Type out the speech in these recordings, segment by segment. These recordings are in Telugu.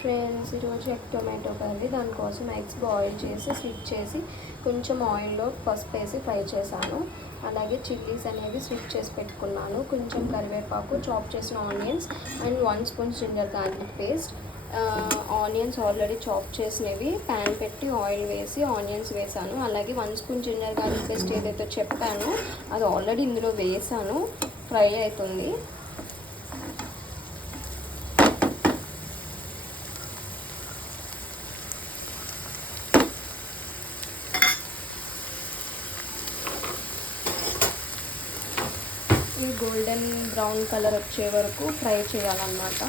ఫ్రెండ్స్, ఈరోజు ఎగ్ టొమాటో కర్రీ. దానికోసం ఎగ్స్ బాయిల్ చేసి స్విచ్ చేసి కొంచెం ఆయిల్లో పసుపు వేసి ఫ్రై చేశాను. అలాగే చిల్లీస్ అనేవి స్విచ్ చేసి పెట్టుకున్నాను. కొంచెం కరివేపాకు, చాప్ చేసిన onions and 1 spoon ginger garlic paste. Onions already chop చేసినవి ప్యాన్ పెట్టి ఆయిల్ వేసి ఆనియన్స్ వేసాను. అలాగే 1 స్పూన్ జింజర్ గార్లిక్ పేస్ట్ ఏదైతే చెప్పానో అది ఆల్రెడీ ఇందులో వేసాను. ఫ్రై అవుతుంది. ఇవి గోల్డెన్ బ్రౌన్ కలర్ వచ్చే వరకు ఫ్రై చేయాలన్నమాట.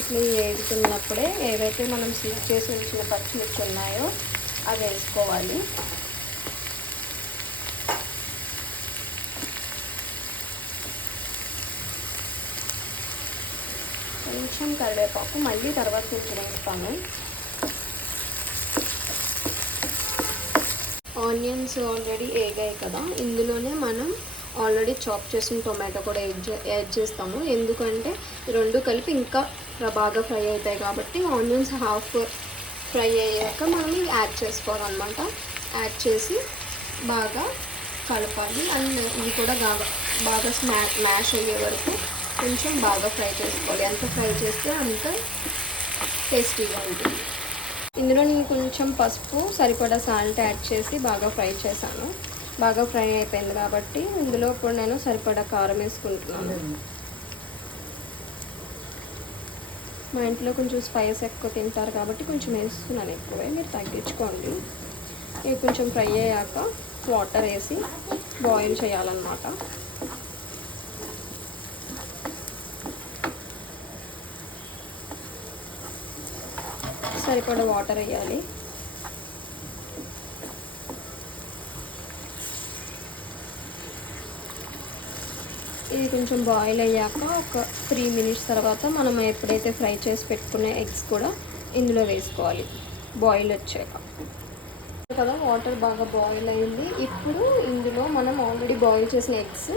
ఇట్లా వేగుతున్నప్పుడే ఏవైతే మనం స్విచ్ చేసి ఉంచిన పచ్చిమిర్చి ఉన్నాయో అవి వేసుకోవాలి. కొంచెం కరివేపాకు మళ్ళీ తర్వాత కొంచెం వేస్తాను. ఆనియన్స్ ఆల్రెడీ వేగాయి కదా, ఇందులోనే మనం ఆల్రెడీ చాప్ చేసిన టొమాటో కూడా యాడ్ చేస్తాము. ఎందుకంటే రెండు కలిపి ఇంకా బాగా ఫ్రై అవుతాయి కాబట్టి ఆనియన్స్ హాఫ్ ఫ్రై అయ్యాక మనం యాడ్ చేసుకోవాలన్నమాట. యాడ్ చేసి బాగా కలపాలి. అండ్ ఇది కూడా బాగా మ్యాష్ అయ్యే వరకు కొంచెం బాగా ఫ్రై చేసుకోవాలి. ఎంత ఫ్రై చేస్తే అంత టేస్టీగా ఉంటుంది. ఇందులో నేను కొంచెం పసుపు, సరిపడా సాల్ట్ యాడ్ చేసి బాగా ఫ్రై చేశాను. బాగా ఫ్రై అయిపోయింది కాబట్టి ఇందులో ఇప్పుడు నేను సరిపడా కారం వేసుకుంటున్నాను. మా ఇంట్లో కొంచెం స్పైస్ ఎక్కువ తింటారు కాబట్టి కొంచెం వేస్తున్నాను ఎక్కువే, మీరు తగ్గించుకోండి. ఇవి కొంచెం ఫ్రై అయ్యాక వాటర్ వేసి బాయిల్ చేయాలన్నమాట. సరిపడా వాటర్ వేయాలి. ఇది కొంచెం బాయిల్ అయ్యాక ఒక 3 మినిట్స్ తర్వాత మనం ఎప్పుడైతే ఫ్రై చేసి పెట్టుకునే ఎగ్స్ కూడా ఇందులో వేసుకోవాలి. బాయిల్ వచ్చాక కదా, వాటర్ బాగా బాయిల్ అయింది. ఇప్పుడు ఇందులో మనం ఆల్రెడీ బాయిల్ చేసిన ఎగ్స్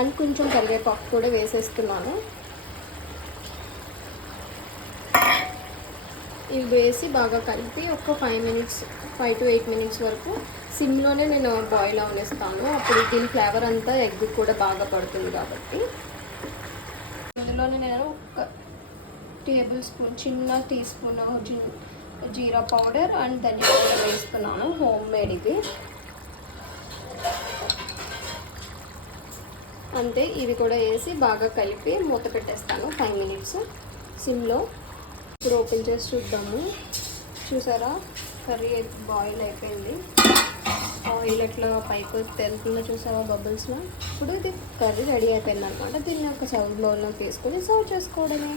అండ్ కొంచెం కరివేపాకు కూడా వేసేస్తున్నాను. ఇవి వేసి బాగా కలిపి ఒక 5 to 8 మినిట్స్ వరకు సిమ్లోనే నేను బాయిల్ అవనిస్తాను. అప్పుడు దీని ఫ్లేవర్ అంతా ఎగ్ కూడా బాగా పడుతుంది కాబట్టి. ఇందులోనే నేను ఒక చిన్న టీ స్పూన్ జీరా పౌడర్ అండ్ ధనియా పౌడర్ వేస్తున్నాను. హోమ్ మేడ్ ఇది. అంతే, ఇవి కూడా వేసి బాగా కలిపి మూత పెట్టేస్తాను 5 మినిట్స్ సిమ్లో. ఇప్పుడు ఓపెన్ చేసి చూద్దాము. చూసారా, కర్రీ బాయిల్ అయిపోయింది. ఆయిల్ ఎట్లా పైకి తెలుతుందో చూసావా బబుల్స్లో. ఇప్పుడు ఇది కర్రీ రెడీ అయిపోయింది అనమాట. దీన్ని ఒక సర్వ్ బౌల్లోకి వేసుకొని సర్వ్ చేసుకోవడమే.